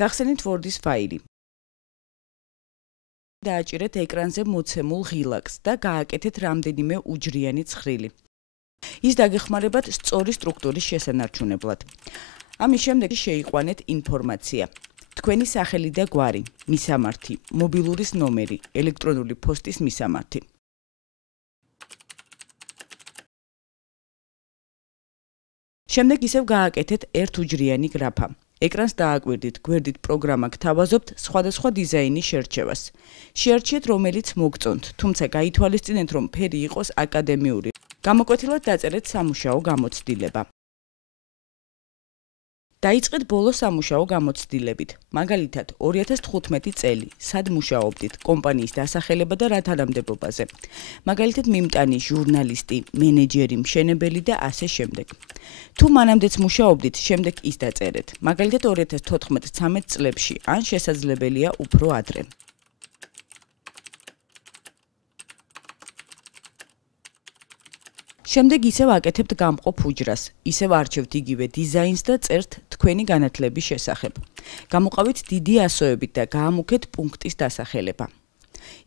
გახსენით Word-ის ფაილი. დააჭირეთ ეკრანზე მოცემულ ღილაკს და გააკეთეთ რამდენიმე უჯრიანი ცხრილი. ის დაგეხმარებათ სწორი სტრუქტურის შესანარჩუნებლად. ამის შემდეგ შეიყვანეთ ინფორმაცია. თქვენი სახელი და გვარი, მისამართი, მობილურის ნომერი, ელექტრონული პოსტის მისამართი. შემდეგ ისევ გააკეთეთ ერთუჯრიანი გრაფა. ეკრანს დააკვირდით, გვერდით პროგრამა გთავაზობთ სხვადასხვა დიზაინის შერჩევას. შეარჩიეთ რომელიც მოგწონთ, თუმცა გაითვალისწინეთ რომ ფერი იყოს აკადემიური. გამოკვეთილად დაწერეთ სამუშაო გამოცდილება. დაიწყეთ ბოლო სამუშაო გამოცდილებით. მაგალითად, 2015 წელი, სად მუშაობდით, კომპანიის დასახელება და რა თანამდებობაზე. მაგალითად, მიმტანი, ჟურნალისტი, მენეჯერი, მშენებელი და ასე შემდეგ. თუ მანამდეც მუშაობდით, შემდეგ ის დაწერეთ. მაგალითად, 2014-13 წლებში, ან შესაძლებელია უფრო ადრე. შემდეგ ისევ აკეთებთ გამყოფ უჯრას, ისევ არჩევთ იგივე დიზაინს და წერთ თქვენი განათლების შესახებ. გამოყავით დიდი ასოებით და გაამუქეთ პუნქტის დასახელება.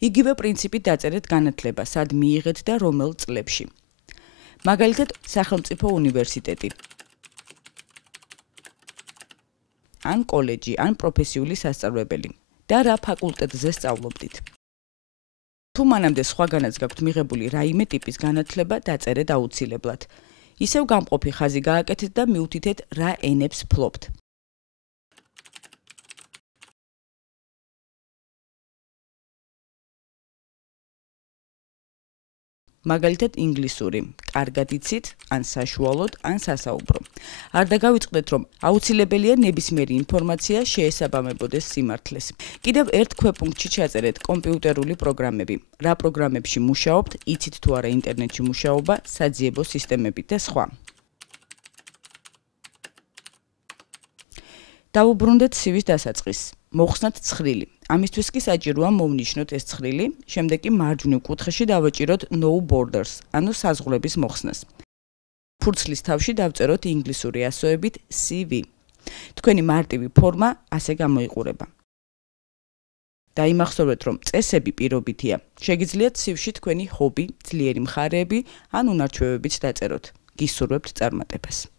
იგივე პრინციპით დაწერეთ განათლება, სად მიიღეთ და რომელ წლებში. მაგალითად, სახელმწიფო უნივერსიტეტი, ან კოლეჯი, ან პროფესიული სასწავლებელი და რა ფაკულტეტზე სწავლობდით. თუ მანამდე სხვაგანაც გაქვთ მიღებული რაიმე ტიპის განათლება, დაწერეთ აუცილებლად. ისევ გამყოფი ხაზი გააკეთეთ და მიუთითეთ რა ენებს ფლობთ. მაგალითად ინგლისური, კარგად იცით, ან საშუალოდ, ან სასაუბრო. არ დაგავიწყდეთ, რომ აუცილებელია ნებისმიერი ინფორმაცია შეესაბამებოდეს სიმართლეს. კიდევ ერთ ქვეპუნქტში ჩაწერეთ კომპიუტერული პროგრამები. რა პროგრამებში მუშაობთ, იცით თუ არა ინტერნეტში მუშაობა, საძიებო სისტემები და სხვა. დავუბრუნდეთ CV-ს დასაწყისს. მოხსნათ ცხრილი. ამისთვის კი საჭიროა მოვნიშნოთ ეს ცხრილი, შემდეგ კი მარჯვნივ კუთხეში დავაჭიროთ No Borders, ანუ საზღვრების მოხსნას. ფურცლის თავში დავწეროთ ინგლისური ასოებით CV. თქვენი მარტივი ფორმა ასე გამოიყურება. დაიმახსოვრეთ, რომ წესები პირობითია. შეგიძლიათ CV-ში თქვენი ჰობი, ძლიერი მხარეები ან უნარჩვევებიც დაწეროთ. გისურვებთ წარმატებას.